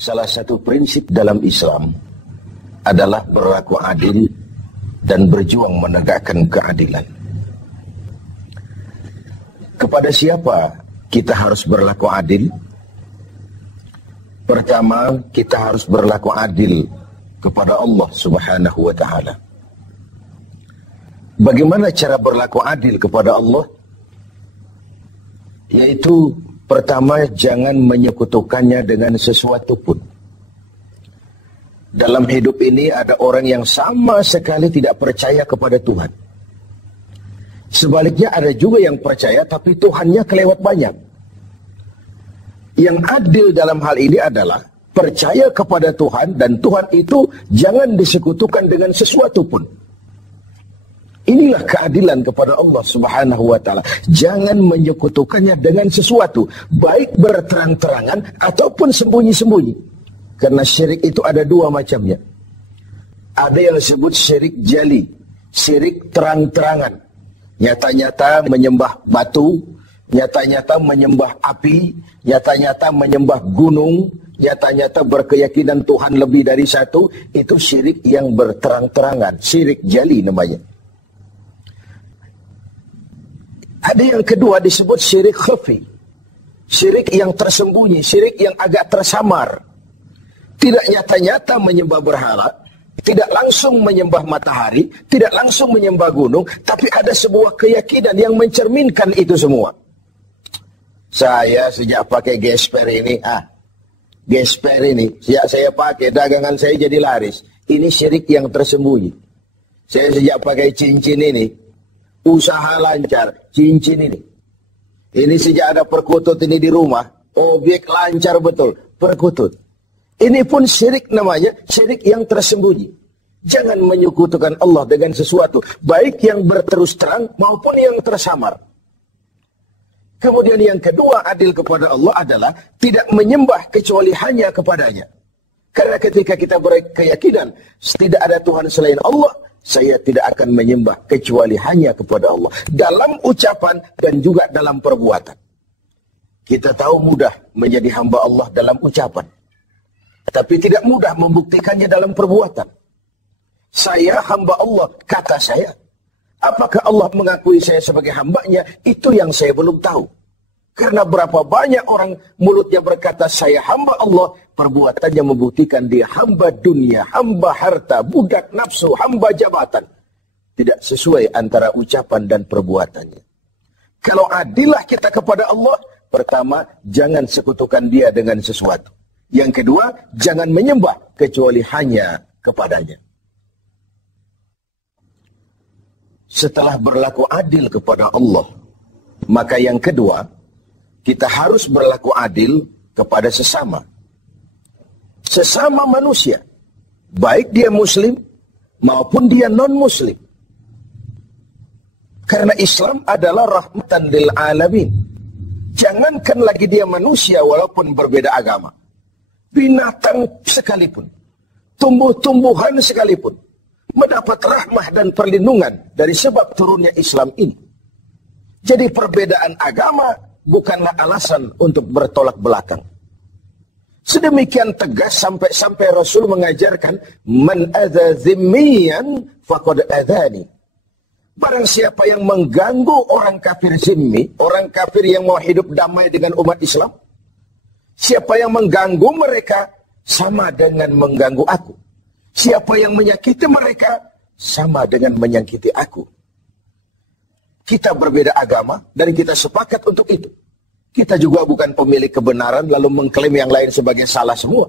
Salah satu prinsip dalam Islam adalah berlaku adil dan berjuang menegakkan keadilan. Kepada siapa kita harus berlaku adil? Pertama, kita harus berlaku adil kepada Allah Subhanahu wa Ta'ala. Bagaimana cara berlaku adil kepada Allah? Yaitu pertama, jangan menyekutukannya dengan sesuatu pun. Dalam hidup ini ada orang yang sama sekali tidak percaya kepada Tuhan. Sebaliknya ada juga yang percaya tapi Tuhannya kelewat banyak. Yang adil dalam hal ini adalah percaya kepada Tuhan dan Tuhan itu jangan disekutukan dengan sesuatu pun. Inilah keadilan kepada Allah Subhanahu wa Ta'ala. Jangan menyekutukannya dengan sesuatu, baik berterang-terangan ataupun sembunyi-sembunyi. Karena syirik itu ada dua macamnya. Ada yang disebut syirik jali, syirik terang-terangan. Nyata-nyata menyembah batu, nyata-nyata menyembah api, nyata-nyata menyembah gunung, nyata-nyata berkeyakinan Tuhan lebih dari satu. Itu syirik yang berterang-terangan, syirik jali namanya. Ada yang kedua disebut syirik khafi, syirik yang tersembunyi, syirik yang agak tersamar. Tidak nyata-nyata menyembah berhala, tidak langsung menyembah matahari, tidak langsung menyembah gunung, tapi ada sebuah keyakinan yang mencerminkan itu semua. Saya sejak pakai gesper ini, gesper ini, sejak saya pakai dagangan saya jadi laris. Ini syirik yang tersembunyi. Saya sejak pakai cincin ini, usaha lancar, cincin ini. Ini sejak ada perkutut ini di rumah, objek lancar betul, perkutut. Ini pun syirik namanya, syirik yang tersembunyi. Jangan menyekutukan Allah dengan sesuatu, baik yang berterus terang maupun yang tersamar. Kemudian yang kedua adil kepada Allah adalah tidak menyembah kecuali hanya kepadanya. Karena ketika kita berkeyakinan tidak ada Tuhan selain Allah, saya tidak akan menyembah kecuali hanya kepada Allah. Dalam ucapan dan juga dalam perbuatan. Kita tahu mudah menjadi hamba Allah dalam ucapan. Tapi tidak mudah membuktikannya dalam perbuatan. Saya hamba Allah, kata saya. Apakah Allah mengakui saya sebagai hambanya? Itu yang saya belum tahu. Karena berapa banyak orang mulutnya berkata saya hamba Allah, perbuatannya membuktikan dia hamba dunia, hamba harta, budak nafsu, hamba jabatan. Tidak sesuai antara ucapan dan perbuatannya. Kalau adillah kita kepada Allah, pertama, jangan sekutukan dia dengan sesuatu. Yang kedua, jangan menyembah kecuali hanya kepadanya. Setelah berlaku adil kepada Allah, maka yang kedua, kita harus berlaku adil kepada sesama. Sesama manusia, baik dia muslim maupun dia non-muslim. Karena Islam adalah rahmatan lil alamin. Jangankan lagi dia manusia walaupun berbeda agama. Binatang sekalipun, tumbuh-tumbuhan sekalipun, mendapat rahmah dan perlindungan dari sebab turunnya Islam ini. Jadi perbedaan agama bukanlah alasan untuk bertolak belakang. Sedemikian tegas sampai Rasul mengajarkan, man adza zimmiyan faqad adzani. Barang siapa yang mengganggu orang kafir zimmi, orang kafir yang mau hidup damai dengan umat Islam, siapa yang mengganggu mereka sama dengan mengganggu aku. Siapa yang menyakiti mereka sama dengan menyakiti aku. Kita berbeda agama dan kita sepakat untuk itu. Kita juga bukan pemilik kebenaran lalu mengklaim yang lain sebagai salah semua.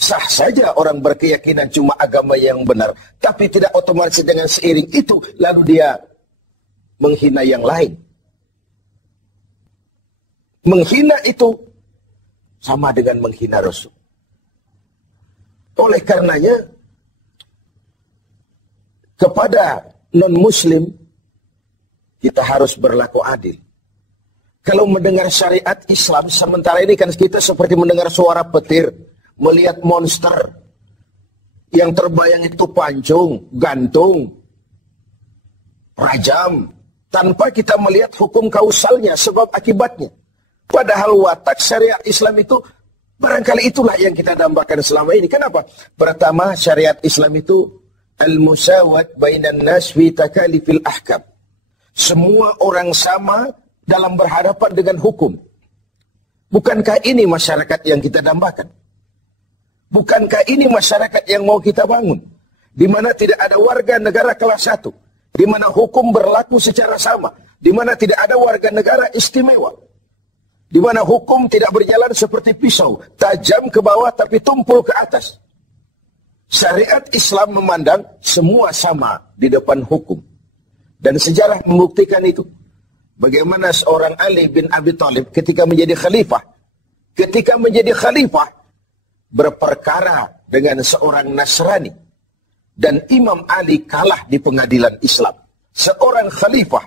Sah saja orang berkeyakinan cuma agama yang benar, tapi tidak otomatis dengan seiring itu lalu dia menghina yang lain. Menghina itu sama dengan menghina Rasul. Oleh karenanya, kepada non-muslim, kita harus berlaku adil. Kalau mendengar syariat Islam, sementara ini kan kita seperti mendengar suara petir, melihat monster, yang terbayang itu pancung, gantung. rajam, tanpa kita melihat hukum kausalnya, sebab akibatnya. Padahal watak syariat Islam itu, barangkali itulah yang kita dambakan selama ini. Kenapa? Pertama, syariat Islam itu al-musawat bainan nas fi takalifil ahkam. Semua orang sama dalam berhadapan dengan hukum. Bukankah ini masyarakat yang kita dambakan? Bukankah ini masyarakat yang mau kita bangun? Di mana tidak ada warga negara kelas 1. Di mana hukum berlaku secara sama. Di mana tidak ada warga negara istimewa. Di mana hukum tidak berjalan seperti pisau, tajam ke bawah tapi tumpul ke atas. Syariat Islam memandang semua sama di depan hukum. Dan sejarah membuktikan itu. Bagaimana seorang Ali bin Abi Thalib ketika menjadi khalifah, berperkara dengan seorang Nasrani. Dan Imam Ali kalah di pengadilan Islam. Seorang khalifah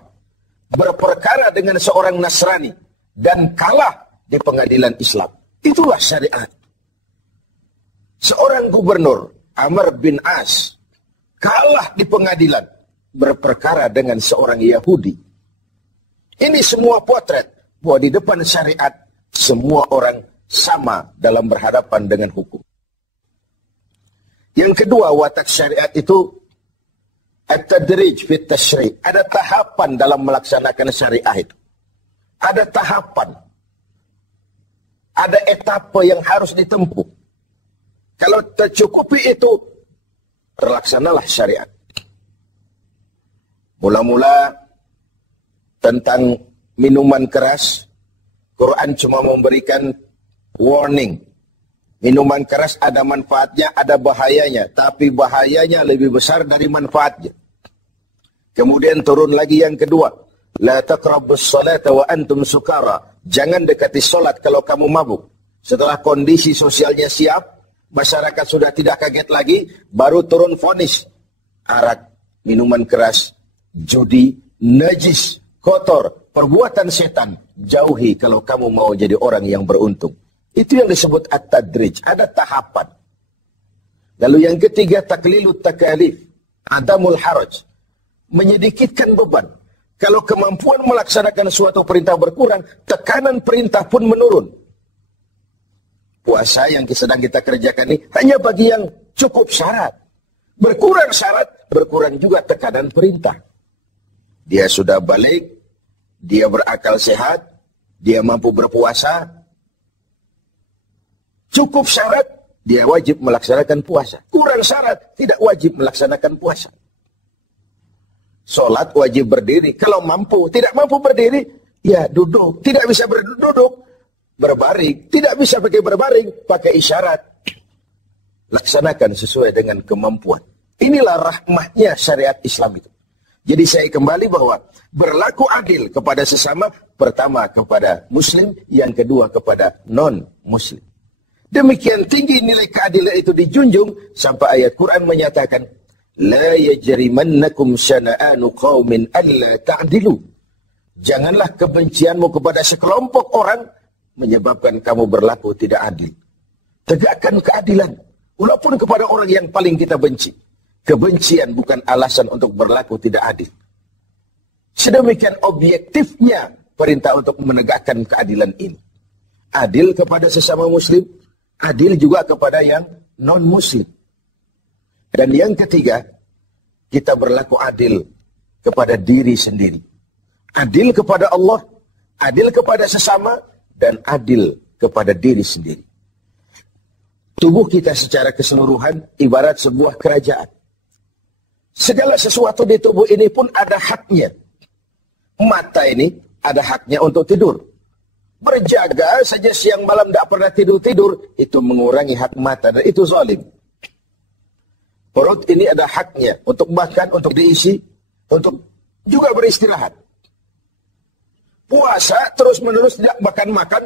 berperkara dengan seorang Nasrani dan kalah di pengadilan Islam. Itulah syariat. Seorang gubernur, Amr bin As, kalah di pengadilan berperkara dengan seorang Yahudi. Ini semua potret bahwa di depan syariat semua orang sama dalam berhadapan dengan hukum. Yang kedua, watak syariat itu at-tadrij fit tasyri'. Ada tahapan dalam melaksanakan syariah itu. Ada tahapan. Ada etapa yang harus ditempuh. Kalau tercukupi itu, terlaksanalah syariat. Mula-mula tentang minuman keras, Quran cuma memberikan warning. Minuman keras ada manfaatnya, ada bahayanya. Tapi bahayanya lebih besar dari manfaatnya. Kemudian turun lagi yang kedua. La taqrabus salata wa antum sukara. Jangan dekati solat kalau kamu mabuk. Setelah kondisi sosialnya siap, masyarakat sudah tidak kaget lagi, baru turun vonis. Arak, minuman keras, judi, najis, kotor, perbuatan setan. Jauhi kalau kamu mau jadi orang yang beruntung. Itu yang disebut at-tadrij. Ada tahapan. Lalu yang ketiga, taklilut takalif. Adamul haraj. Menyedikitkan beban. Kalau kemampuan melaksanakan suatu perintah berkurang, tekanan perintah pun menurun. Puasa yang sedang kita kerjakan ini hanya bagi yang cukup syarat. Berkurang syarat, berkurang juga tekanan perintah. Dia sudah balik, dia berakal sehat, dia mampu berpuasa. Cukup syarat, dia wajib melaksanakan puasa. Kurang syarat, tidak wajib melaksanakan puasa. Sholat wajib berdiri. Kalau mampu, tidak mampu berdiri, ya duduk. Tidak bisa berduduk, berbaring. Tidak bisa pakai berbaring, pakai isyarat. Laksanakan sesuai dengan kemampuan. Inilah rahmatnya syariat Islam itu. Jadi saya kembali bahwa berlaku adil kepada sesama, pertama kepada muslim, yang kedua kepada non-muslim. Demikian tinggi nilai keadilan itu dijunjung sampai ayat Quran menyatakan, la yajrimannakum syana'anu qaumin alla ta'dilu. Janganlah kebencianmu kepada sekelompok orang menyebabkan kamu berlaku tidak adil. Tegakkan keadilan walaupun kepada orang yang paling kita benci. Kebencian bukan alasan untuk berlaku tidak adil. Sedemikian objektifnya perintah untuk menegakkan keadilan ini. Adil kepada sesama muslim, adil juga kepada yang non-muslim. Dan yang ketiga, kita berlaku adil kepada diri sendiri. Adil kepada Allah, adil kepada sesama, dan adil kepada diri sendiri. Tubuh kita secara keseluruhan ibarat sebuah kerajaan. Segala sesuatu di tubuh ini pun ada haknya. Mata ini ada haknya untuk tidur. Berjaga saja siang malam tidak pernah tidur-tidur, itu mengurangi hak mata, dan itu zalim. Perut ini ada haknya untuk makan, untuk diisi, untuk juga beristirahat. Puasa terus-menerus tidak makan-makan,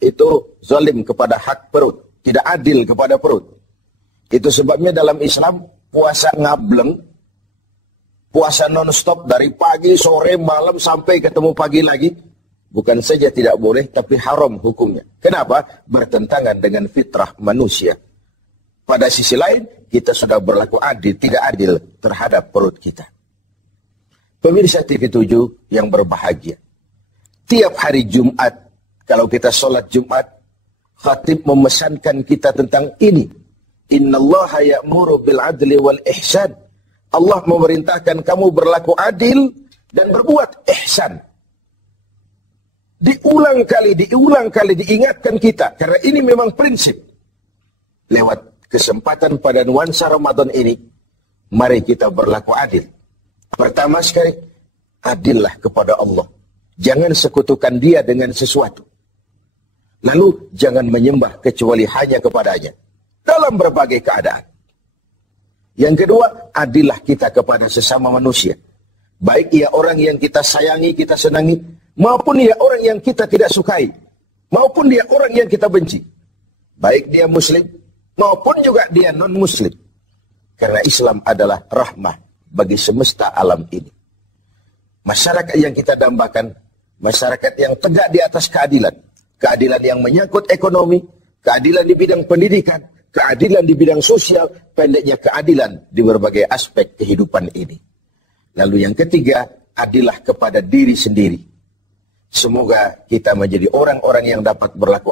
itu zalim kepada hak perut, tidak adil kepada perut. Itu sebabnya dalam Islam, puasa ngableng, puasa non-stop dari pagi, sore, malam, sampai ketemu pagi lagi, bukan saja tidak boleh, tapi haram hukumnya. Kenapa? Bertentangan dengan fitrah manusia. Pada sisi lain, kita sudah berlaku adil, tidak adil terhadap perut kita. Pemirsa TV7 yang berbahagia. Tiap hari Jumat, kalau kita sholat Jumat, khatib memesankan kita tentang ini. Innallaha ya'muru bil adli wal ihsan. Allah memerintahkan kamu berlaku adil dan berbuat ihsan. Diulang kali diingatkan kita. Karena ini memang prinsip. Lewat kesempatan pada nuansa Ramadan ini, mari kita berlaku adil. Pertama sekali, adillah kepada Allah. Jangan sekutukan dia dengan sesuatu. Lalu, jangan menyembah kecuali hanya kepadanya. Dalam berbagai keadaan. Yang kedua, adillah kita kepada sesama manusia. Baik ia orang yang kita sayangi, kita senangi, maupun dia orang yang kita tidak sukai, maupun dia orang yang kita benci. Baik dia muslim, maupun juga dia non-muslim. Karena Islam adalah rahmah bagi semesta alam ini. Masyarakat yang kita dambakan, masyarakat yang tegak di atas keadilan. Keadilan yang menyangkut ekonomi, keadilan di bidang pendidikan, keadilan di bidang sosial, pendeknya keadilan di berbagai aspek kehidupan ini. Lalu yang ketiga, adillah kepada diri sendiri. Semoga kita menjadi orang-orang yang dapat berlaku